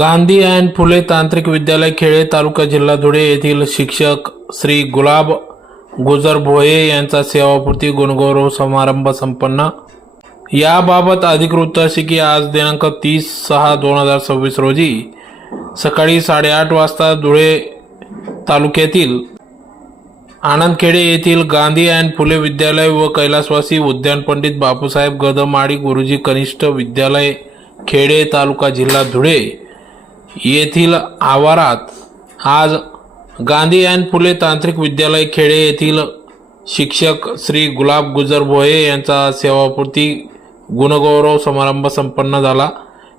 Gandhi and फुले तांत्रिक विद्यालय खेळे तालुका जिल्हा धुळे येथील शिक्षक श्री गुलाब गुजर भोये यांचा सेवापूर्ती गुणगौरव समारंभ संपन्न। याबाबत अधिक वृत्त असे की आज दिनांक 30/6/2026 रोजी सकाळी 8:30 वाजता धुळे तालुक्यातील आनंदखेडे येथील गांधी अँड फुले विद्यालय व कैलासवासी उद्यान पंडित बापूसाहेब गदमाडी गुरुजी कनिष्ठ विद्यालय खेडे तालुका जिल्हा धुळे येथील आवारात आज गांधी अँड फुले तांत्रिक विद्यालय खेडे येथील शिक्षक श्री गुलाब गुजर भोये यांचा सेवापूर्ती गुणगौरव समारंभ संपन्न झाला।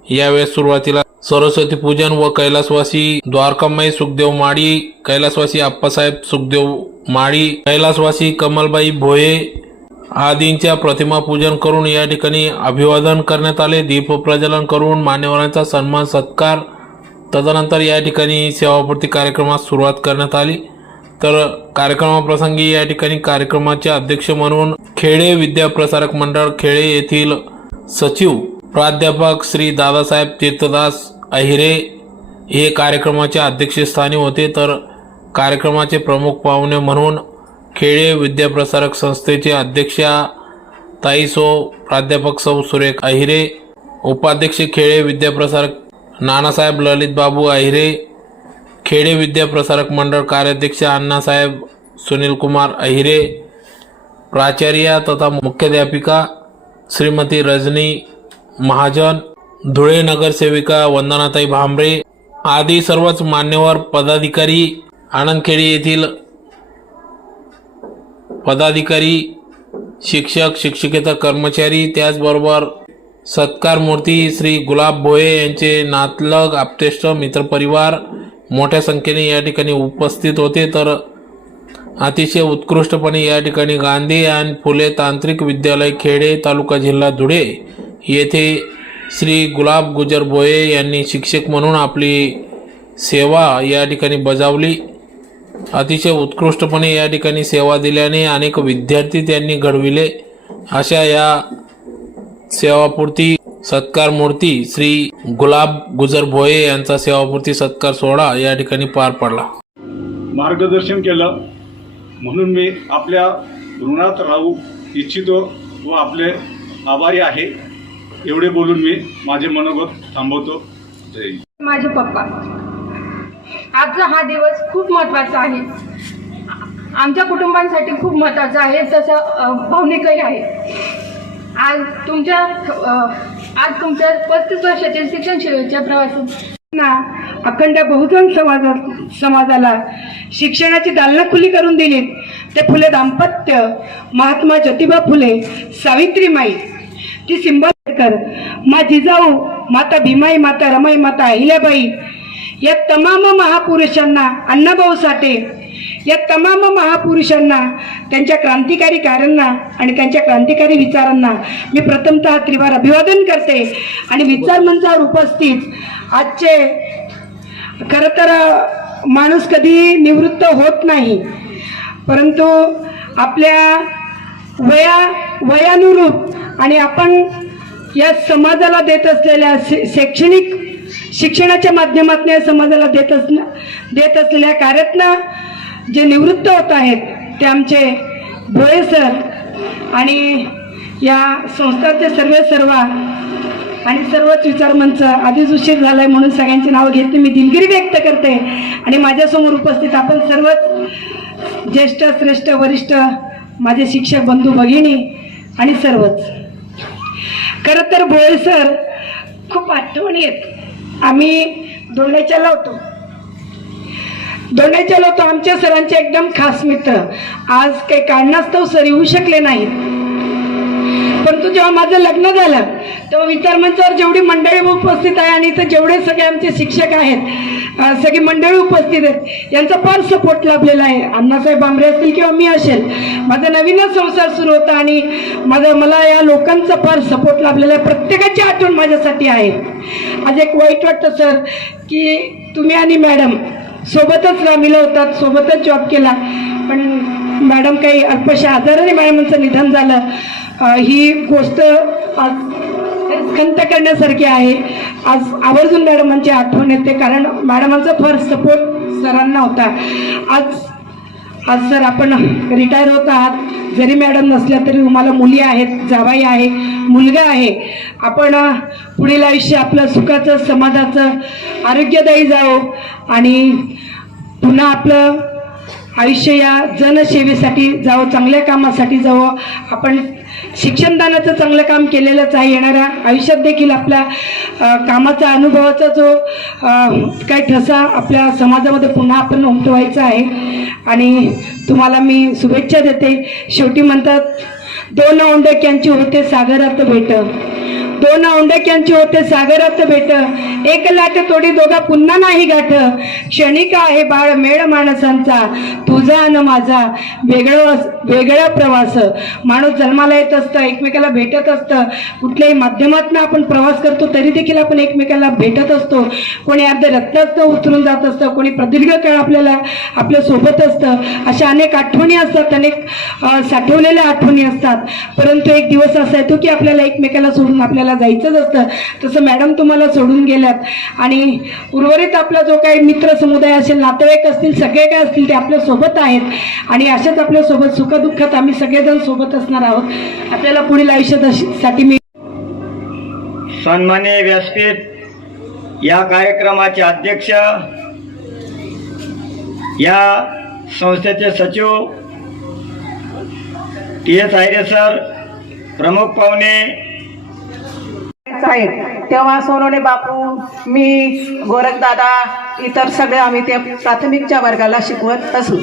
यावेळेस सुरुवातीला सरस्वती पूजन व कैलासवासी द्वारकामाई सुखदेव माडी, कैलासवासी आप्पासाहेब सुखदेव माडी, कैलासवासी कमलबाई भोये आदींच्या प्रतिमा पूजन करून या ठिकाणी अभिवादन करण्यात आले। दीप प्रज्वलन करून मान्यवरांचा सन्मान सत्कार, तदनंतर या ठिकाणी सेवापूर्ती कार्यक्रमास सुरुवात करण्यात आली। तर कार्यक्रमाप्रसंगी या ठिकाणी कार्यक्रमाचे अध्यक्ष म्हणून खेडे विद्याप्रसारक मंडळ खेडे येथील सचिव प्राध्यापक श्री दादासाहेब तीर्थदास अहिरे हे कार्यक्रमाच्या अध्यक्षस्थानी होते। तर कार्यक्रमाचे प्रमुख पाहुणे म्हणून खेडे विद्याप्रसारक संस्थेचे अध्यक्षा ताई सौ प्राध्यापक सौ सुरेख अहिरे, उपाध्यक्ष खेडे विद्याप्रसारक नानासाहेब ललित बाबू अहिरे, खेडे विद्याप्रसारक मंडळ कार्याध्यक्ष अण्णासाहेब सुनील कुमार अहिरे, प्राचार्य तथा मुख्याध्यापिका श्रीमती रजनी महाजन, धुळे नगरसेविका वंदनाताई भांबरे आदी सर्वच मान्यवर पदाधिकारी, आनंदखेडे येथील पदाधिकारी, शिक्षक शिक्षकेतर कर्मचारी, त्याचबरोबर सत्कार मूर्ती श्री गुलाब भोये यांचे नातलग आप्तेष्ट मित्रपरिवार मोठ्या संख्येने या ठिकाणी उपस्थित होते। तर अतिशय उत्कृष्टपणे या ठिकाणी गांधी अँड फुले तांत्रिक विद्यालय खेडे तालुका जिल्हा धुळे येथे श्री गुलाब गुजर भोये यांनी शिक्षक म्हणून आपली सेवा या ठिकाणी बजावली। अतिशय उत्कृष्टपणे या ठिकाणी सेवा दिल्याने अनेक विद्यार्थी त्यांनी घडविले। अशा या सेवापूर्ती सत्कार मूर्ती श्री गुलाब गुजर भोये यांचा सेवापूर्ती सत्कार सोहळा या ठिकाणी पार पडला। मार्गदर्शन केलं म्हणून मी आपल्या ऋणात राहू इच्छितो व आपले आभारी आहे। एवढे बोलून मी माझे मनोगत थांबवतो। जय हिंद। माझे पप्पा, आजचा हा दिवस खूप महत्त्वाचा आहे, आमच्या कुटुंबांसाठी खूप महत्त्वाचा आहे, तसं भावनिकही आहे। आज तुमच्या 35 वर्षाच्या शिक्षण सेवेच्या प्रवासात अखंड बहुजन समाजाला शिक्षणाची दालनं खुली करून दिली। ते फुले दाम्पत्य, महात्मा ज्योतिबा फुले, सावित्रीमाई, ती सिंबाळकर, मा जिजाऊ, माता भीमाई, माता रमाई, माता अहिल्याबाई, या तमाम महापुरुषांना, अण्णाभाऊ साठे, या तमाम महापुरुषांना, त्यांच्या क्रांतिकारी कार्यांना आणि त्यांच्या क्रांतिकारी विचारांना मी प्रथमतः त्रिवार अभिवादन करते। आणि विचार मंचावर उपस्थित आजचे, खरं तर माणूस कधी निवृत्त होत नाही, परंतु आपल्या वयानुरूप आणि आपण या समाजाला देत असलेल्या शैक्षणिक शिक्षणाच्या माध्यमातून या समाजाला देत असलेल्या कार्यातनं जे निवृत्त होत आहेत ते आमचे भोये सर आणि या संस्थाचे सर्व आणि सर्वच विचारमंच। आधीच उशीर झालाय म्हणून सगळ्यांची नावं घेतली, मी दिलगिरी व्यक्त करते। आणि माझ्यासमोर उपस्थित आपण सर्वच ज्येष्ठ श्रेष्ठ वरिष्ठ माझे शिक्षक बंधू भगिनी आणि सर्वच, खरं तर भोये सर खूप आठवणी आहेत। आम्ही दोंड्याच्याला होतो, आमच्या सरांचे एकदम खास मित्र। आज काही कारणास्तव सर येऊ शकले नाही, परंतु जेव्हा माझं लग्न झालं तेव्हा विचारमंचावर जेवढी मंडळी उपस्थित आहे आणि इथं जेवढे सगळे आमचे शिक्षक आहेत, सगळी मंडळी उपस्थित आहेत, यांचा फार सपोर्ट लाभलेला आहे। अण्णासाहेब भांबरे असतील किंवा मी असेल, माझा नवीनच संसार सुरू होता आणि मला या लोकांचा फार सपोर्ट लाभलेला आहे। प्रत्येकाची आठवण माझ्यासाठी आहे। आज एक वाईट वाटतं सर की तुम्ही आणि मॅडम सोबतच रामिला होतात, सोबतच जॉब केला, पण मॅडम काही अल्पशा आजाराने मॅडमांचं निधन झालं। ही गोष्ट खंत करण्यासारखी आहे। आज आवर्जून मॅडमांची आठवण येते, कारण मॅडमांचा फार सपोर्ट सरांना होता. आज सर आपण रिटायर होत आहात, जरी मॅडम नसल्या तरी तुम्हाला मुली आहेत, जावाई आहे, मुलगा आहे. आपण पुढील आयुष्य आपलं सुखाचं, समाजाचं, आरोग्यदायी जावो आणि पुन्हा आपलं आयुष्य या जनसेवेसाठी जावं, चांगल्या कामासाठी जावं. आपण शिक्षणदानाचं चांगलं काम केलेलंच आहे. येणाऱ्या आयुष्यात देखील आपल्या कामाचा, अनुभवाचा जो काही ठसा आपल्या समाजामध्ये पुन्हा आपण उमटवायचा आहे. आणि तुम्हाला मी शुभेच्छा देते. शेवटी म्हणतात, दोन औंढक्यांची होते सागरात भेट, दोन औंढक्यांची होते सागरात भेट, एक लाट तोडी दोघा पुन्हा नाही गाठ, क्षणिक आहे बाळ मेळ माणसांचा, तुझा आणि माझा वेगळा प्रवास. माणूस जन्माला येत असतं, एकमेकाला भेटत असतं, कुठल्याही माध्यमातून आपण प्रवास करतो तरी देखील आपण एकमेकाला भेटत असतो. कोणी अर्ध रत्नाचं उतरून जात असतं, कोणी प्रदीर्घ काळ आपल्याला आपल्या सोबत असतं. अशा अनेक आठवणी असतात, अनेक साठवलेल्या आठवणी असतात. परंतु एक दिवस असा येतो की आपल्याला एकमेकाला सोडून आपल्याला जायचंच असतं. तसं मॅडम तुम्हाला सोडून गेल्यात आणि उर्वरित आपला जो काही मित्र समुदाय असेल, नातेवाईक असतील, सगळे काय असतील ते आपल्या सोबत आहेत. आणि अशाच आपल्या सोबत सुखदुःखात आम्ही सगळेजण सोबत असणार आहोत. आपल्याला पुढील आयुष्यासाठी मी सन्माननीय व्यासपीठ, या कार्यक्रमाचे अध्यक्ष, या संस्थेचे सचिव TS आयरे सर, प्रमुख पाहुणे आहेत, तेव्हा सोनवणे बापू, मी, गोरखदादा, इतर सगळे आम्ही त्या प्राथमिकच्या वर्गाला शिकवत असू.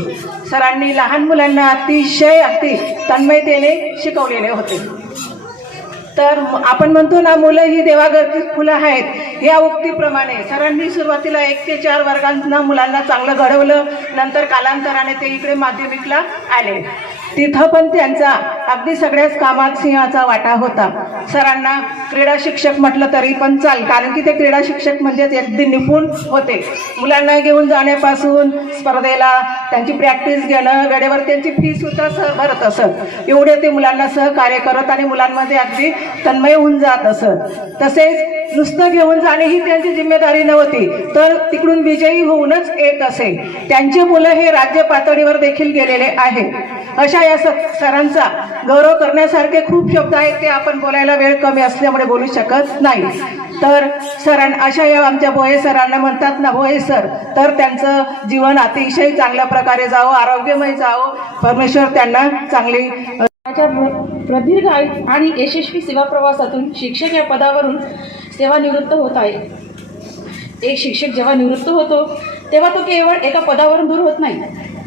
सरांनी लहान मुलांना अगदी तन्मयतेने शिकवलेले होते. तर आपण म्हणतो ना, मुलं ही देवागर्भित फुलं आहेत, या उक्तीप्रमाणे सरांनी सुरुवातीला 1 ते 4 वर्गांना मुलांना चांगलं घडवलं. नंतर कालांतराने ते इकडे माध्यमिकला आले. तिथं पण त्यांचा अगदी सगळ्याच कामात सिंहाचा वाटा होता. सरांना क्रीडा शिक्षक म्हटलं तरी पण चाल, कारण की ते क्रीडा शिक्षक म्हणजेच अगदी निपुण होते. मुलांना घेऊन जाण्यापासून स्पर्धेला त्यांची प्रॅक्टिस घेणं, वेळेवर त्यांची फी सुद्धा भरत असत. एवढे ते मुलांना सहकार्य करत आणि मुलांमध्ये अगदी तन्मय होऊन जात असत. तसेच नुसतं घेऊन जाणे ही त्यांची जिम्मेदारी नव्हती, तर तिकडून विजयी होऊनच येत असे. त्यांची मुलं हे राज्य पातळीवर देखील गेलेले आहे. अशा या सरांचा गौरव करण्यासारखे खूप शब्द आहेत, ते आपण बोलायला वेळ कमी असल्यामुळे बोलू शकत नाही. तर अशा या आमच्या भोये सरांना म्हणतात ना, भोये सर, तर त्यांचं जीवन अतिशय चांगल्या प्रकारे जावं, आरोग्यमय जावं, परमेश्वर त्यांना चांगली. माझ्या प्रदीर्घ आणि यशस्वी सेवा प्रवासातून शिक्षक या पदावरून सेवानिवृत्त होत आहे. एक शिक्षक जेव्हा निवृत्त होतो तेव्हा तो केवळ एका पदावरून दूर होत नाही,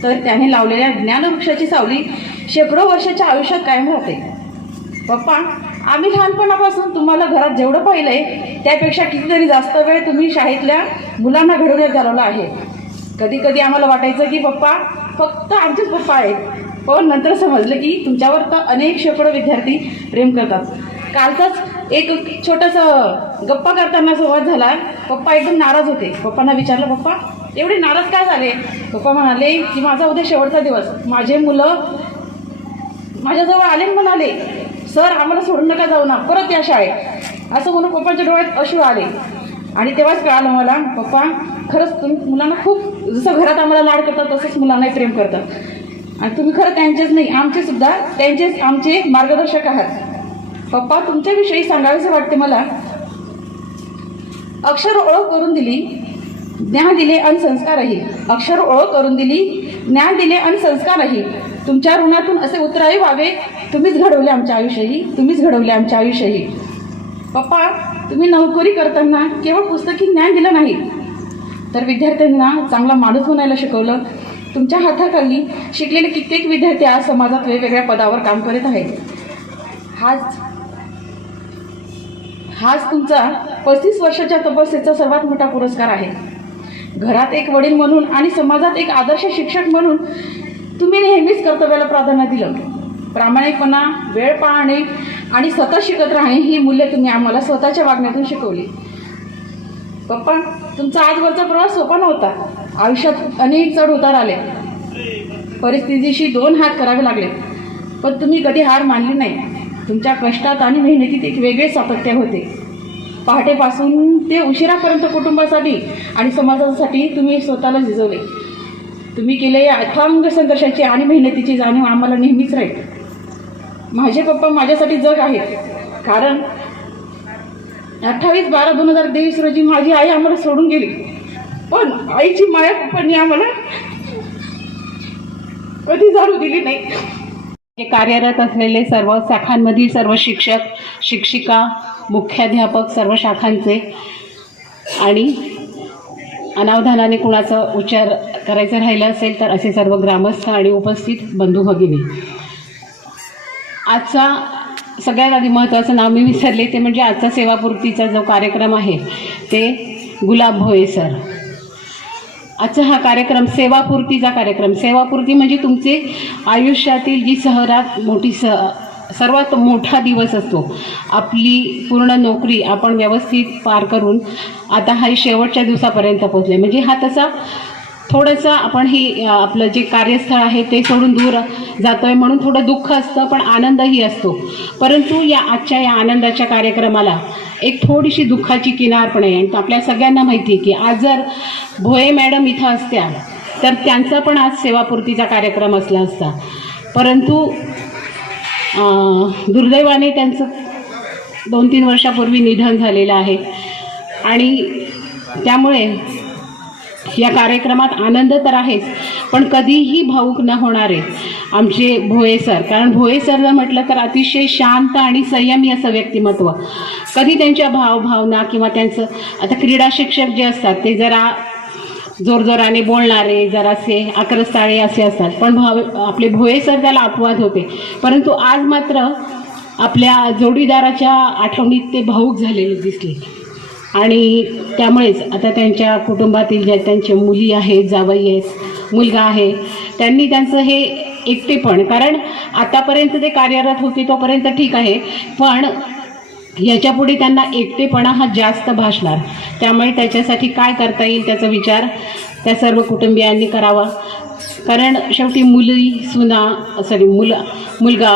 तर त्याने लावलेल्या ज्ञानवृक्षाची सावली शेकडो वर्षाच्या आयुष्यात कायम राहते. पप्पा, आम्ही लहानपणापासून तुम्हाला घरात जेवढं पाहिलंय त्यापेक्षा कितीतरी जास्त वेळ तुम्ही शाळेतल्या मुलांना घडवण्यात घालवला आहे. कधी कधी आम्हाला वाटायचं की पप्पा फक्त आमचेच पप्पा आहेत, पण नंतर समजलं की तुमच्यावर तर अनेक शेकडो विद्यार्थी प्रेम करतात. कालचाच एक छोटंसं गप्पा करताना संवाद झाला. पप्पा एकदम नाराज होते. पप्पांना विचारलं, पप्पा एवढे नाराज काय झाले? पप्पा म्हणाले की माझा उद्या शेवटचा दिवस, माझे मुलं माझ्याजवळ आले आणि म्हणाले, सर आम्हाला सोडून नका जाऊ ना, परत या शाळेत. असं म्हणून पप्पांच्या डोळ्यात अश्रू आले. आणि तेव्हाच कळालं मला, पप्पा खरंच तुम्ही मुलांना खूप, जसं घरात आम्हाला लाड करतात तसंच मुलांनाही प्रेम करतात. आणि तुम्ही खरं त्यांचेच नाही, आमचे सुद्धा, त्यांचेच आमचे मार्गदर्शक आहात. पप्पा, तुमच्याविषयी सांगावेसे वाटते मला. अक्षर ओळख करून दिली, ज्ञान दिले आणि संस्कारही. अक्षर ओळख करून दिली, ज्ञान दिले आणि संस्कारही. तुमच्या ऋणातून असे उतरावे व्हावे, तुम्हीच घडवले आमच्या आयुष्यही, तुम्हीच घडवले आमच्या आयुष्यही. पप्पा, तुम्ही नोकरी करताना केवळ पुस्तकी ज्ञान दिलं नाही, तर विद्यार्थ्यांना चांगला माणूस बनायला शिकवलं. तुमच्या हाताखाली शिकलेले कित्येक विद्यार्थी आज समाजात वेगवेगळ्या पदावर काम करीत आहेत. हाच तुमचा 35 वर्षाच्या तपस्येचा सर्वात मोठा पुरस्कार आहे. घरात एक वडील म्हणून आणि समाजात एक आदर्श शिक्षक म्हणून तुम्ही नेहमीच कर्तव्याला प्राधान्य दिलं. प्रामाणिकपणा, वेळ पाळणे आणि सतत शिकत राहणे ही मूल्ये तुम्ही आम्हाला स्वतःच्या वागण्यातून शिकवली. पप्पा, तुमचा आजवरचा प्रवास सोपा नव्हता. आयुष्यात अनेक चढ उतार आले, परिस्थितीशी 2 हात करावे लागले, पण तुम्ही कधी हार मानली नाही. तुमच्या कष्टात आणि मेहनतीत एक वेगळे सातत्य होते. पहाटेपासून ते उशिरापर्यंत कुटुंबासाठी आणि समाजासाठी तुम्ही स्वतःला झिजवले. तुम्ही केलेल्या अथांग संघर्षाची आणि मेहनतीची जाणीव आम्हाला नेहमीच राहील. माझे पप्पा माझ्यासाठी जग आहेत, कारण 28/12/2023 रोजी माझी आई आम्हाला सोडून गेली, पण आईची माया पप्पांनी आम्हाला कधी जाणू दिली नाही. कार्यरत असलेले सर्व शाखांमधील सर्व शिक्षक, शिक्षिका, मुख्याध्यापक सर्व शाखांचे आणि अनावधानाने कुणाचा उच्चार करायचा राहिला असेल तर असे सर्व ग्रामस्थ आणि उपस्थित बंधू भगिनी, आजचा सगळ्यात आधी महत्त्वाचं नाव मी विसरले ते म्हणजे आजचा सेवापूर्तीचा जो कार्यक्रम आहे ते गुलाब भोये सर. आजचा हा कार्यक्रम सेवापूर्तीचा कार्यक्रम. सेवापूर्ती म्हणजे तुमचे आयुष्यातील जी सर्वात मोठा दिवस असतो. आपली पूर्ण नोकरी आपण व्यवस्थित पार करून आता हा शेवटच्या दिवसापर्यंत पोहोचले, म्हणजे हा तसा थोडंसं आपण आपलं जे कार्यस्थळ आहे ते सोडून दूर जातो आहे म्हणून थोडं दुःख असतं, पण आनंदही असतो. परंतु आजच्या या आनंदाच्या कार्यक्रमाला एक थोडीशी दुःखाची किनार पण आहे. आणि आपल्या सगळ्यांना माहिती आहे की आज जर भोये मॅडम इथं असत्या तर त्यांचा पण आज सेवापूर्तीचा कार्यक्रम असला असता, परंतु दुर्दैवाने त्यांचं 2-3 वर्षापूर्वी निधन झालेलं आहे. आणि त्यामुळे या कार्यक्रमात आनंद तर आहेच, पण कधीही भावूक न होणारे आमचे भोये सर. कारण भोये सर जर म्हटलं तर अतिशय शांत आणि संयमी असं व्यक्तिमत्व. कधी त्यांच्या भावना किंवा त्यांचं, आता क्रीडा शिक्षक जे असतात ते जरा जोरजोराने बोलणारे, जरासे आक्रस्ताळे असे असतात, पण आपले भोये सर त्याला अपवाद होते. परंतु आज मात्र आपल्या जोडीदाराच्या आठवणीत ते भावूक झालेले दिसले. आणि त्यामुळेच आता त्यांच्या कुटुंबातील ज्या त्यांच्या मुली आहेत, जावई आहेत, मुलगा आहे, त्यांनी त्यांचं हे एकटेपण, कारण आतापर्यंत ते कार्यरत होते तोपर्यंत ठीक आहे, पण याच्यापुढे त्यांना एकटेपणा हा जास्त भासणार. त्यामुळे त्याच्यासाठी काय करता येईल त्याचा विचार त्या सर्व कुटुंबियांनी करावा. कारण शेवटी मुलगा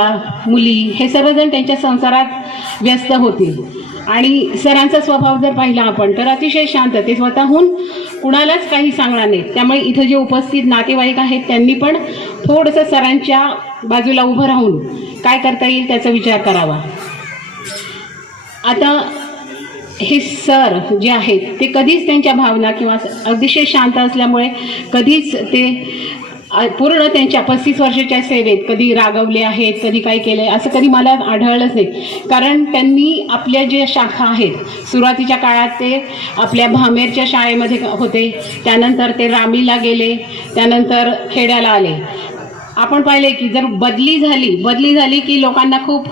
मुली हे सर्वजण त्यांच्या संसारात व्यस्त होतील. आणि सरांचा स्वभाव जर पाहिला आपण तर अतिशय शांत, ते स्वतःहून कुणालाच काही सांगणार नाहीत. त्यामुळे इथं जे उपस्थित नातेवाईक आहेत त्यांनी पण थोडंसं सरांच्या बाजूला उभं राहून काय करता येईल त्याचा विचार करावा. आता हे सर जे आहेत ते कधीच त्यांच्या भावना किंवा अतिशय शांत असल्यामुळे कधीच ते पूर्ण त्यांच्या 35 वर्षाच्या सेवेत कधी रागवले आहेत, कधी काय केलं आहे असं कधी मला आढळलंच नाही. कारण त्यांनी आपल्या ज्या शाखा आहेत, सुरुवातीच्या काळात ते आपल्या भामेरच्या शाळेमध्ये होते, त्यानंतर ते रामीला गेले, त्यानंतर खेड्याला आले. आपण पाहिले की जर बदली झाली की लोकांना खूप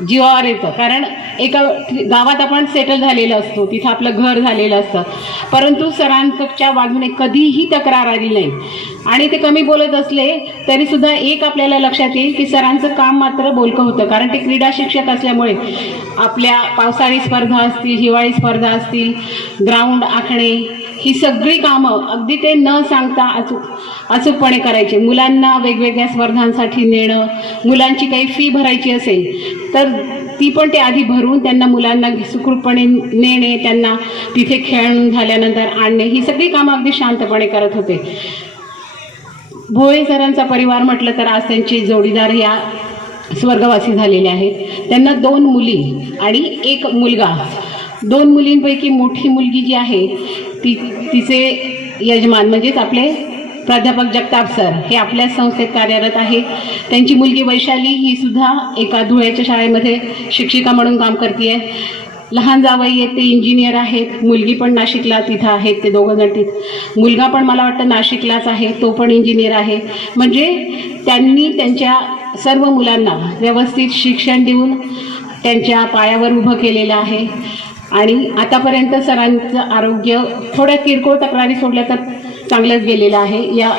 जीवावर येतं, कारण एका गावात आपण सेटल झालेलं असतो, तिथं आपलं घर झालेलं असतं, परंतु सरांच्या बाजूने कधीही तक्रार आली नाही. आणि ते कमी बोलत असले तरीसुद्धा एक आपल्याला लक्षात येईल की सरांचं काम मात्र बोलकं होतं. कारण ते क्रीडा शिक्षक असल्यामुळे आपल्या पावसाळी स्पर्धा असतील, हिवाळी स्पर्धा असतील, ग्राउंड आखणे, ही सगळी कामं अगदी ते न सांगता अचूकपणे करायचे. मुलांना वेगवेगळ्या स्पर्धांसाठी नेणं, मुलांची काही फी भरायची असेल तर ती पण ते आधी भरून त्यांना मुलांना सुखरूपपणे नेणे, त्यांना तिथे खेळून झाल्यानंतर आणणे, ही सगळी कामं अगदी शांतपणे करत होते. भोये सरांचा परिवार म्हटलं तर आज त्यांचे जोडीदार या स्वर्गवासी झालेले आहेत. त्यांना 2 मुली आणि 1 मुलगा. 2 मुलींपैकी मोठी मुलगी जी आहे तिचे यजमान म्हणजेच आपले प्राध्यापक जगताप सर हे आपल्या संस्थेत कार्यरत आहे. त्यांची मुलगी वैशाली ही सुद्धा एका धुळ्याच्या शाळेमध्ये शिक्षिका म्हणून काम करते आहे. लहान जावई आहेत ते इंजिनियर आहेत, मुलगी पण नाशिकला तिथं आहेत, ते दोघं जण तिथं. मुलगा पण मला वाटतं नाशिकलाच आहे, तो पण इंजिनियर आहे. म्हणजे त्यांनी त्यांच्या सर्व मुलांना व्यवस्थित शिक्षण देऊन त्यांच्या पायावर उभं केलेलं आहे. आणि आतापर्यंत सरांचं आरोग्य थोड्या किरकोळ तक्रारी सोडल्या तर चांगलंच गेलेलं आहे. या